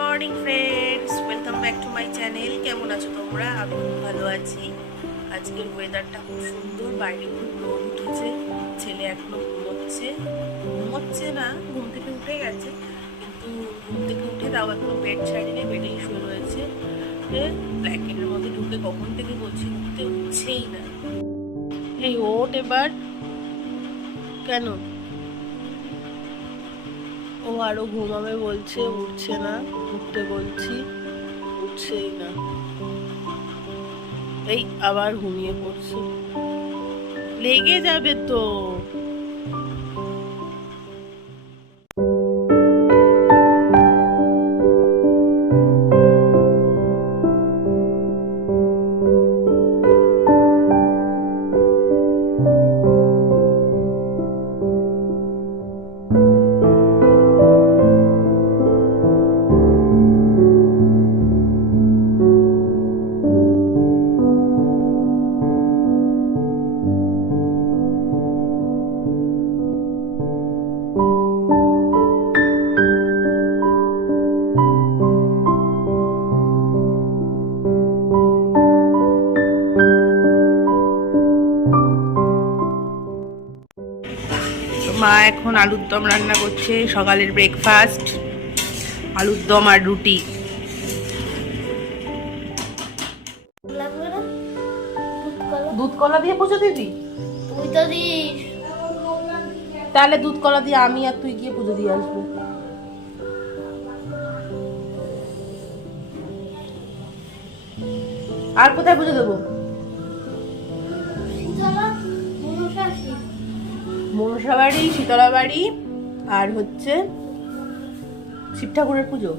Morning friends welcome back to my channel কেমন আছো তোমরা? আমি খুব ভালো আছি। আজকের ওয়েদারটা খুব সুন্দর। বাইরে খুব রোদ উঠেছে। ছেলে এখনও ঘুমোচ্ছে। ঘুমোচ্ছে না, ঘুম থেকে উঠে গেছে। কিন্তু ঘুম থেকে উঠে তাও এখনও বেড ছাড়িয়ে বেডেই শুয়ে রয়েছে। ব্ল্যাঙ্কেটের মধ্যে ঢুকে কখন থেকে বলছি উঠতে উঠছেই না। এই ওট এবার কেন? ও আরও ঘুমাবে বলছে, উঠছে না, উঠতে বলছি, উঠছেই না। এই আবার ঘুমিয়ে পড়ছে। লেগে যাবে তো। এখন আলুর দম রান্না করছে, সকালের ব্রেকফাস্ট আলুর দম আর রুটি। দুধ কলা দিয়ে পুজো দিবি? তাহলে দুধ কলা দিয়ে আমি আর তুই গিয়ে পুজো দিয়ে আসব। আর কোথায় পুজো দেবো? মনসা বাড়ি শীতলা বাড়ি আর হচ্ছে শিব ঠাকুরের পুজো।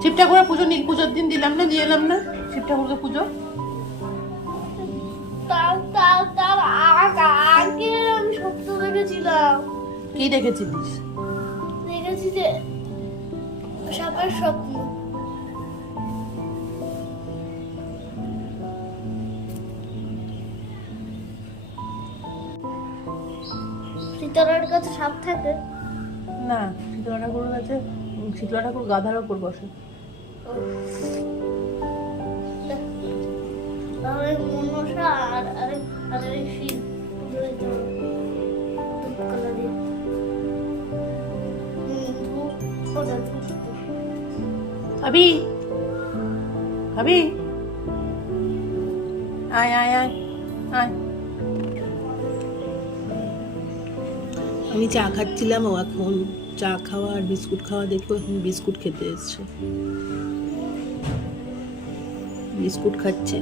শিব ঠাকুরের পুজো নীল পুজোর দিন দিলাম না দিয়ে এলাম না শিব ঠাকুরকে পুজো? কি দেখেছিলিস? দেখেছি যে সাপের স্বপ্ন। শীতলার কাছে সাপ থাকে? না শীতলা ঠাকুরের কাছে শীতলা ঠাকুর গাধার ওপর বসে। তাহলে মনসা আর আরেক আরেক শীত দিতে হবে দুধ কলা দিয়ে। আমি চা খাচ্ছিলাম ও এখন চা খাওয়া আর বিস্কুট খাওয়া দেখো এখন বিস্কুট খেতে এসছে। বিস্কুট খাচ্ছে।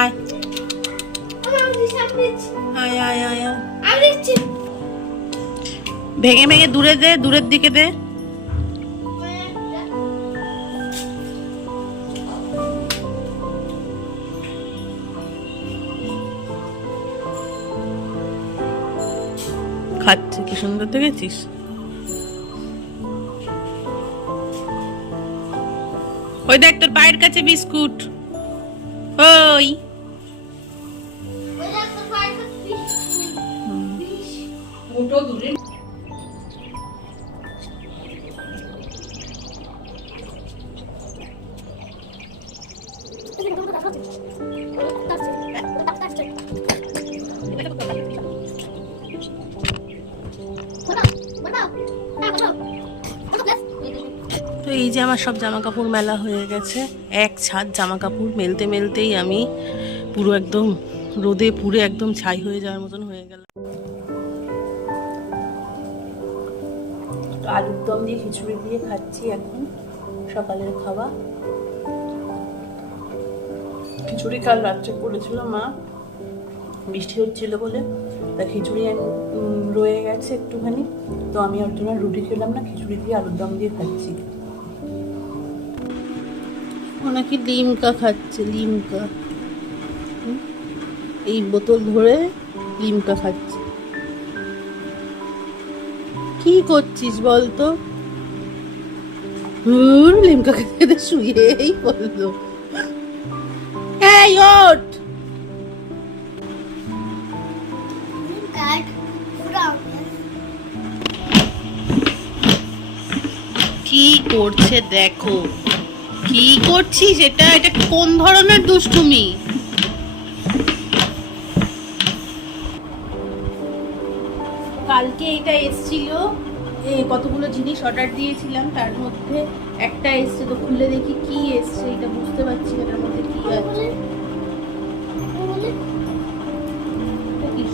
আয়। আয় আয় আয় ভেঙে ভেঙে দূরে দে দূরের দিকে দে। খাচ্ছে কি সুন্দর দেখেছিস? ওই দেখ তোর পায়ের কাছে বিস্কুট। ওই। ওই দেখ আমার সব জামা কাপড় মেলা হয়ে গেছে। এক ছাদ জামা কাপড় মেলতে মেলতেই আমি পুরো একদম রোদে পুরে একদম ছাই হয়ে যাওয়ার মতন হয়ে গেল আলুর দম দিয়ে খিচুড়ি দিয়ে খাচ্ছি এখন, সকালের খাওয়া। খিচুড়ি কাল রাত্রে করেছিল মা, বৃষ্টি হচ্ছিল বলে, তা খিচুড়ি রয়ে গেছে একটুখানি। তো আমি ওর জন্য রুটি খেলাম না, খিচুড়ি দিয়ে আলুর দম দিয়ে খাচ্ছি। ও নাকি লিমকা খাচ্ছে লিমকা হুম? এই বোতল ধরে লিমকা খাচ্ছে কি করছিস বলতো হুর লিমকা খেতে শুয়েই পড়ল এই put out. করছে দেখো কি করছিস এটা এটা কোন ধরনের দুষ্টুমি? কালকে এটা এসছিল কতগুলো জিনিস অর্ডার দিয়েছিলাম, তার মধ্যে একটা এসছে, তো খুলে দেখি কি এসছে, এটা বুঝতে পারছি এটার মধ্যে কি আছে। কি।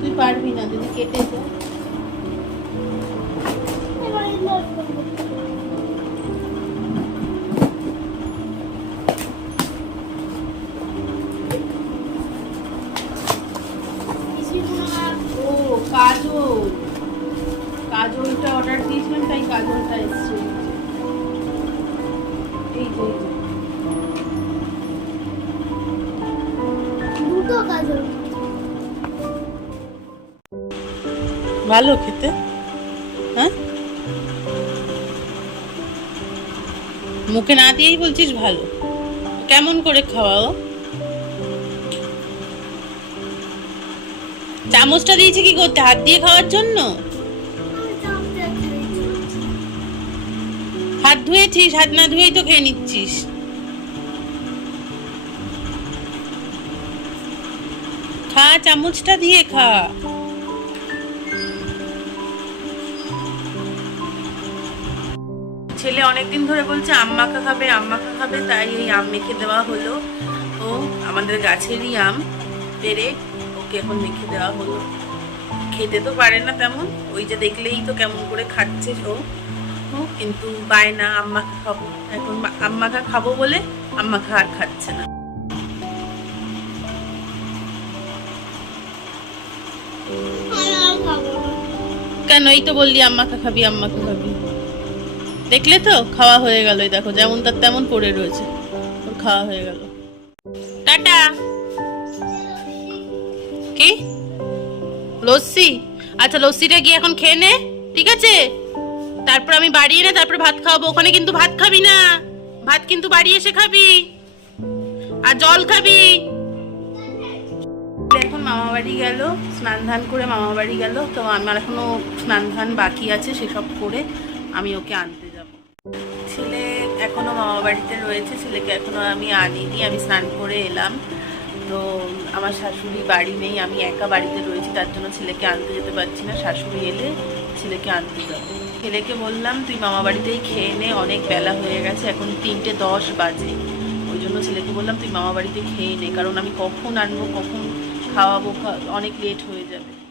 তুই পারবি না যদি কেটে যায় ও কাজল কাজলটা অর্ডার দিয়েছিলাম তাই কাজলটা এসছে। এই যে, দুটো গাজর ভালো খেতে হ্যাঁ? মুখে না দিয়েই বলছিস ভালো। কেমন করে খাওয়াও? চামচটা দিয়েছে কি করতে? হাত দিয়ে খাওয়ার জন্য? হাত ধুয়েছিস? হাত না ধুয়েই তো খেয়ে নিচ্ছিস। খা, চামচটা দিয়ে খা। ছেলে অনেকদিন ধরে বলছে আম মাখা খাবে আম মাখা খাবে। তাই এই আম মেখে দেওয়া হলো। ও আমাদের গাছেরই আম, পেরে ওকে এখন মেখে দেওয়া হলো। খেতে তো পারে না তেমন, ওই যে দেখলেই তো কেমন করে খাচ্ছে ও। কিন্তু বায়না আম্মাকে খাব, এখন আম্মাকে খাব বলে আম্মাকে আর খাচ্ছে না। না কেন তো বললি আম্মাকে খাবি আম্মাকে খাবি। দেখলে তো খাওয়া হয়ে গেল দেখো যেমন তার তেমন পড়ে রয়েছে খাওয়া হয়ে গেল। টাটা। লস্যি? আচ্ছা লস্যিটা গিয়ে এখন খেয়ে নে, ঠিক আছে? তারপর আমি বাড়ি এনে তারপর ভাত খাওয়াবো। ওখানে কিন্তু ভাত খাবি না। ভাত কিন্তু বাড়ি এসে খাবি। আর জল খাবি। এখন মামা বাড়ি গেল। স্নান ধান করে মামা বাড়ি গেল। তো আমার এখনও স্নান ধান বাকি আছে, সেসব করে আমি ওকে আনতে যাব। ছেলে এখনও মামা বাড়িতে রয়েছে। ছেলেকে এখনও আমি আনিনি। আমি স্নান করে এলাম। তো আমার শাশুড়ি বাড়ি নেই। আমি একা বাড়িতে রয়েছি। তার জন্য ছেলেকে আনতে যেতে পারছি না। শাশুড়ি এলে ছেলেকে আনতে যাব। ছেলেকে বললাম, তুই মামা বাড়িতেই খেয়ে নে, অনেক বেলা হয়ে গেছে, এখন তিনটে দশ বাজে। ওই জন্য ছেলেকে বললাম, তুই মামা বাড়িতে খেয়ে নে, কারণ আমি কখন আনব, কখন খাওয়াবো অনেক লেট হয়ে যাবে।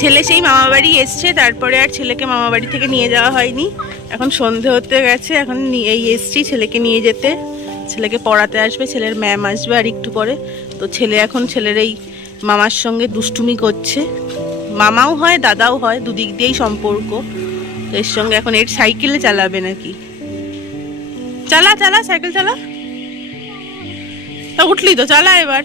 ছেলে সেই মামা বাড়ি এসছে, তারপরে আর ছেলেকে মামা বাড়ি থেকে নিয়ে যাওয়া হয়নি। এখন সন্ধে হতে গেছে, এখন এই এসছি ছেলেকে নিয়ে যেতে। ছেলেকে পড়াতে আসবে, ছেলের ম্যাম আসবে আর একটু পরে। তো ছেলে এখন ছেলের এই মামার সঙ্গে দুষ্টুমি করছে। মামাও হয়, দাদাও হয়, দুদিক দিয়েই সম্পর্ক। এর সঙ্গে এখন এর সাইকেলে চালাবে নাকি? চালা চালা, সাইকেল চালা। তা উঠলি তো, চালা এবার।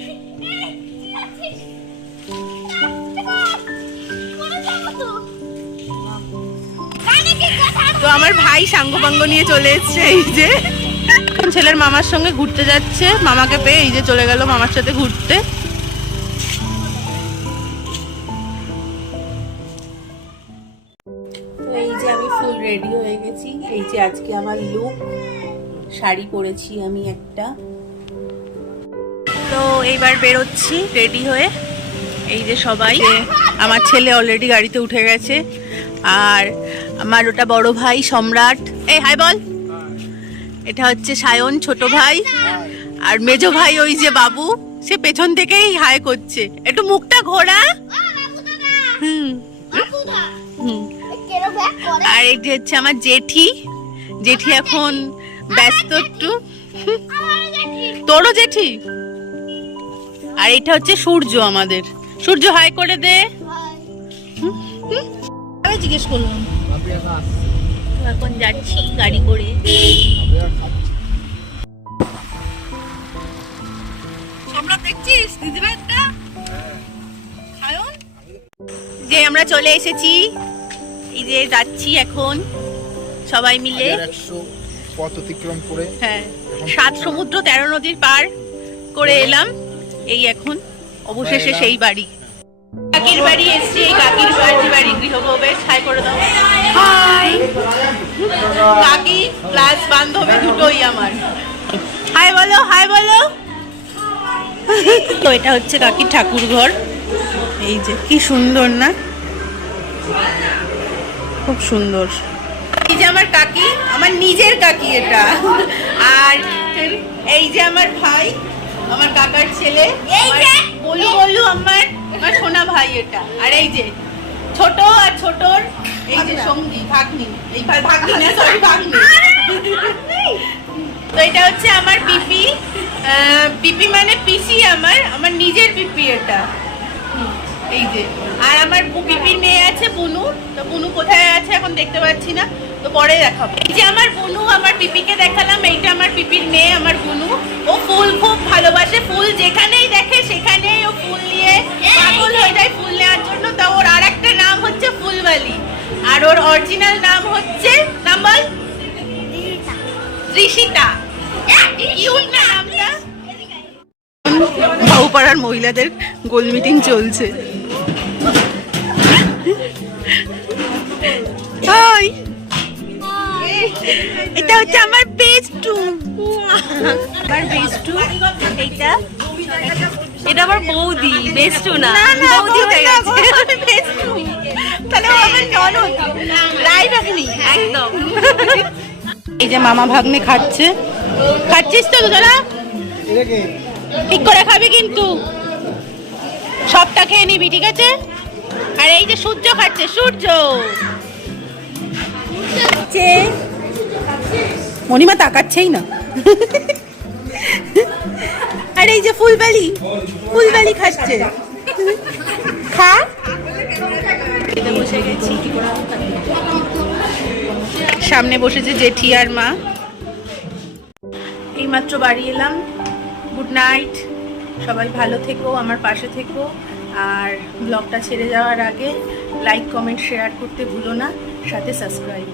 তো আমার ভাই সাঙ্গপাঙ্গ নিয়ে চলে এসছে এই যে। এখন ছেলের মামার সঙ্গে ঘুরতে যাচ্ছে। মামাকে পেয়ে এই যে চলে গেল মামার সাথে ঘুরতে। তো এই যে আমি ফুল রেডি হয়ে গেছি। এই যে আজকে আমার লুক শাড়ি পরেছি আমি একটা। তো এইবার বেরোচ্ছি রেডি হয়ে। এই যে সবাই। আমার ছেলে অলরেডি গাড়িতে উঠে গেছে। আর আমার ওটা বড় ভাই, সম্রাট। এই, হাই বল। এটা হচ্ছে সায়ন, ছোট ভাই। আর মেজ ভাই ওই যে বাবু, সে পেছন থেকেই হাই করছে। একটু মুখটা ঘোরা। হুম। আর এটি হচ্ছে আমার জেঠি। জেঠি এখন ব্যস্ত একটু। তোরও জেঠি? আর এটা হচ্ছে সূর্য আমাদের। সূর্য হাই করে দে। আমি জিজ্ঞেস করলাম। এখন যাচ্ছি গাড়ি করে। দেখছিস দিদিভাইটা যে আমরা চলে এসেছি এই যে যাচ্ছি এখন সবাই মিলে। পথ অতিক্রম করে হ্যাঁ সাত সমুদ্র তেরো নদীর পার করে এলাম। এই এখন অবশেষে সেই বাড়ি। কাকির বাড়ি এসছি এই কাকির বাড়ি বাড়ি গৃহপ্রবেশ হাই করে দাও। হাই। কাকি প্লাস বান্ধবী দুটোই আমার। হাই বলো হাই বলো। তো এটা হচ্ছে কাকির ঠাকুর ঘর। এই যে কি সুন্দর না? খুব সুন্দর। এই যে আমার কাকি আমার নিজের কাকি এটা। আর এই যে আমার ভাই আমার কাকার ছেলে বলু বলু আমার। আমার সোনা ভাই এটা। আর এই যে ছোট আর ছোটর এই যে সঙ্গী ভাগ্নি। এই ভাগ্নি না সরি ভাগ্নি। তো এটা হচ্ছে আমার পিপি। পিপি মানে পিসি আমার আমার নিজের পিপি এটা। এই যে আর আমার পিপির মেয়ে আছে বুনু। তো বুনু কোথায় আছে এখন দেখতে পাচ্ছি না। তো পরে দেখাবো। এই যে আমার বুনু আমার পিপিকে দেখালাম। এইটা আমার পিপির মেয়ে আমার বুনু। ও ফুল খুব ভালোবাসে। ফুল যেখানেই দেখে অরিজিনাল নাম হচ্ছে নাম বল ত্রিশিতা নামটা বাবুপাড়ার মহিলাদের গোল মিটিং চলছে। এটা হচ্ছে আমার বেস্টু আমার বেস্টু এইটা। এটা আমার বৌদি বেস্টু না। না না বৌদি হয়ে গেছে। বেস্টু তাহলে আমার ননদ। রাই ভাগ্নি একদম। এই যে মামা ভাগ্নে খাচ্ছে। খাচ্ছিস তো তোরা ঠিক করে খাবি কিন্তু। সবটা খেয়ে নিবি ঠিক আছে? আর এই যে সূর্য খাচ্ছে সূর্য। মণিমা তাকাচ্ছেই না। আর এই যে ফুলবালি ফুলবালি খাচ্ছে। খা। গেছি সামনে বসেছে জেঠি আর মা। এইমাত্র বাড়ি এলাম। গুড নাইট সবাই ভালো থেকো, আমার পাশে থেকো। আর ব্লগটা ছেড়ে যাওয়ার আগে লাইক কমেন্ট শেয়ার করতে ভুলো না। সাথে সাবস্ক্রাইব